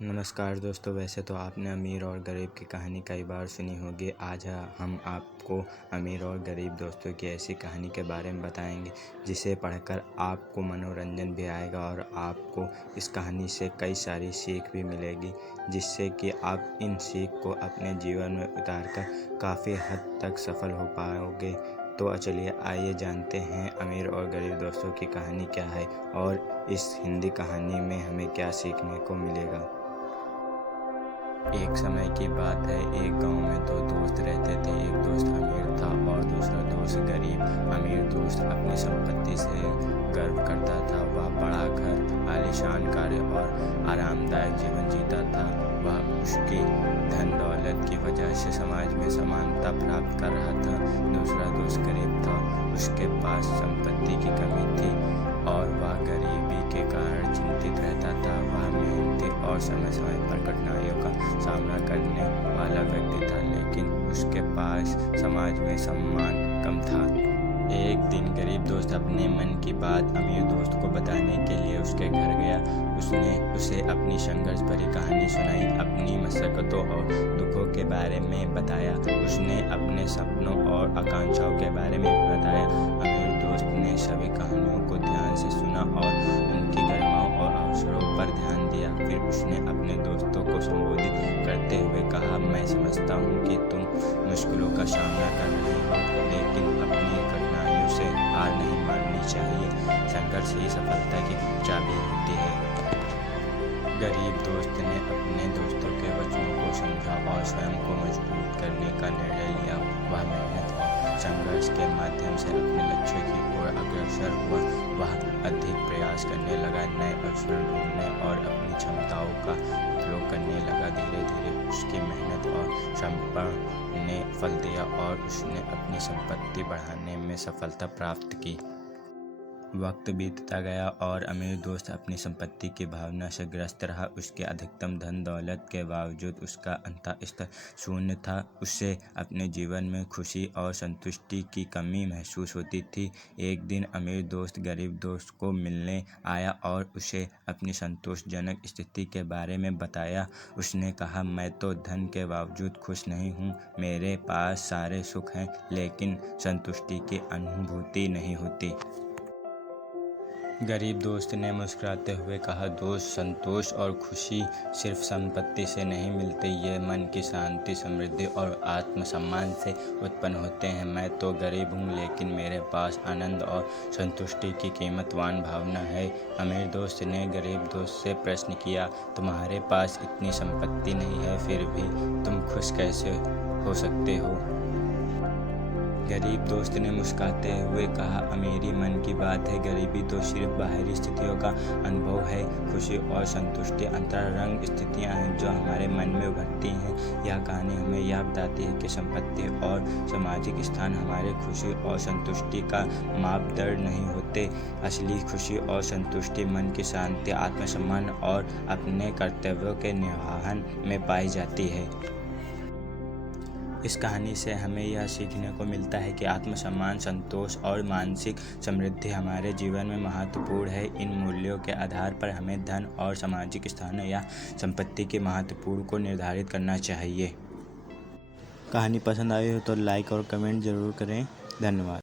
नमस्कार दोस्तों। वैसे तो आपने अमीर और गरीब की कहानी कई बार सुनी होगी। आज हम आपको अमीर और गरीब दोस्तों की ऐसी कहानी के बारे में बताएंगे जिसे पढ़कर आपको मनोरंजन भी आएगा और आपको इस कहानी से कई सारी सीख भी मिलेगी, जिससे कि आप इन सीख को अपने जीवन में उतारकर काफ़ी हद तक सफल हो पाओगे। तो चलिए आइए जानते हैं अमीर और गरीब दोस्तों की कहानी क्या है और इस हिंदी कहानी में हमें क्या सीखने को मिलेगा। एक समय की बात है, एक गांव में दो दोस्त रहते थे। एक दोस्त अमीर था और दूसरा दोस्त गरीब। अमीर दोस्त अपनी संपत्ति से गर्व करता था। वह बड़ा घर, आलीशान कार और आरामदायक जीवन जीता था। वह उसकी धन दौलत की वजह से समाज में समानता प्राप्त कर रहा था। दूसरा दोस्त गरीब था। उसके पास संपत्ति की कमी थी और वह गरीबी के कारण चिंतित रहता था। वह मेहनती और समय समय पर कठिनाइयों का सामना करने वाला व्यक्ति था, लेकिन उसके पास समाज में सम्मान कम था। एक दिन गरीब दोस्त अपने मन की बात अमीर दोस्त को बताने के लिए उसके घर गया। उसने उसे अपनी संघर्ष भरी कहानी सुनाई, अपनी मशक्क़तों और दुखों के बारे में बताया। उसने अपने सपनों और आकांक्षाओं के बारे में भी बताया। अमीर दोस्त ने सभी कहानियों को ध्यान से सुना और उनकी गरिमाओं और अवसरों पर ध्यान दिया। फिर उसने अपने दोस्तों को संबोधित करते हुए कहा, मैं समझता हूँ कि तुम मुश्किलों का सामना कर रहे हो, लेकिन अपनी कठिनाइयों से हार नहीं माननी चाहिए। संघर्ष ही सफलता की चाबी होती है। गरीब दोस्त ने अपने दोस्तों के वचनों को समझा और स्वयं को मजबूत करने का निर्णय लिया। वह मेहनत और संघर्ष के माध्यम से अपने लक्ष्य की ओर अग्रसर हुआ। वह अधिक प्रयास करने लगा, नए अवसर ढूंढने और अपनी क्षमताओं का उपयोग करने लगा। धीरे धीरे उसकी मेहनत और समर्पण ने फल दिया और उसने अपनी संपत्ति बढ़ाने में सफलता प्राप्त की। वक्त बीतता गया और अमीर दोस्त अपनी संपत्ति की भावना से ग्रस्त रहा। उसके अधिकतम धन दौलत के बावजूद उसका अंतःस्तर शून्य था। उसे अपने जीवन में खुशी और संतुष्टि की कमी महसूस होती थी। एक दिन अमीर दोस्त गरीब दोस्त को मिलने आया और उसे अपनी संतोषजनक स्थिति के बारे में बताया। उसने कहा, मैं तो धन के बावजूद खुश नहीं हूँ। मेरे पास सारे सुख हैं, लेकिन संतुष्टि की अनुभूति नहीं होती। गरीब दोस्त ने मुस्कुराते हुए कहा, दोस्त, संतोष और खुशी सिर्फ संपत्ति से नहीं मिलती। ये मन की शांति, समृद्धि और आत्मसम्मान से उत्पन्न होते हैं। मैं तो गरीब हूँ, लेकिन मेरे पास आनंद और संतुष्टि की कीमतवान भावना है। अमीर दोस्त ने गरीब दोस्त से प्रश्न किया, तुम्हारे पास इतनी संपत्ति नहीं है, फिर भी तुम खुश कैसे हो सकते हो? गरीब दोस्त ने मुस्कुराते हुए कहा, अमीरी मन की बात है। गरीबी तो सिर्फ बाहरी स्थितियों का अनुभव है। खुशी और संतुष्टि अंतरंग स्थितियां हैं जो हमारे मन में उभरती हैं। यह कहानी हमें यह बताती है कि संपत्ति और सामाजिक स्थान हमारे खुशी और संतुष्टि का मापदंड नहीं होते। असली खुशी और संतुष्टि मन की शांति, आत्मसम्मान और अपने कर्तव्यों के निर्वहन में पाई जाती है। इस कहानी से हमें यह सीखने को मिलता है कि आत्मसम्मान, संतोष और मानसिक समृद्धि हमारे जीवन में महत्वपूर्ण है। इन मूल्यों के आधार पर हमें धन और सामाजिक स्थान या संपत्ति के महत्वपूर्ण को निर्धारित करना चाहिए। कहानी पसंद आई हो तो लाइक और कमेंट ज़रूर करें। धन्यवाद।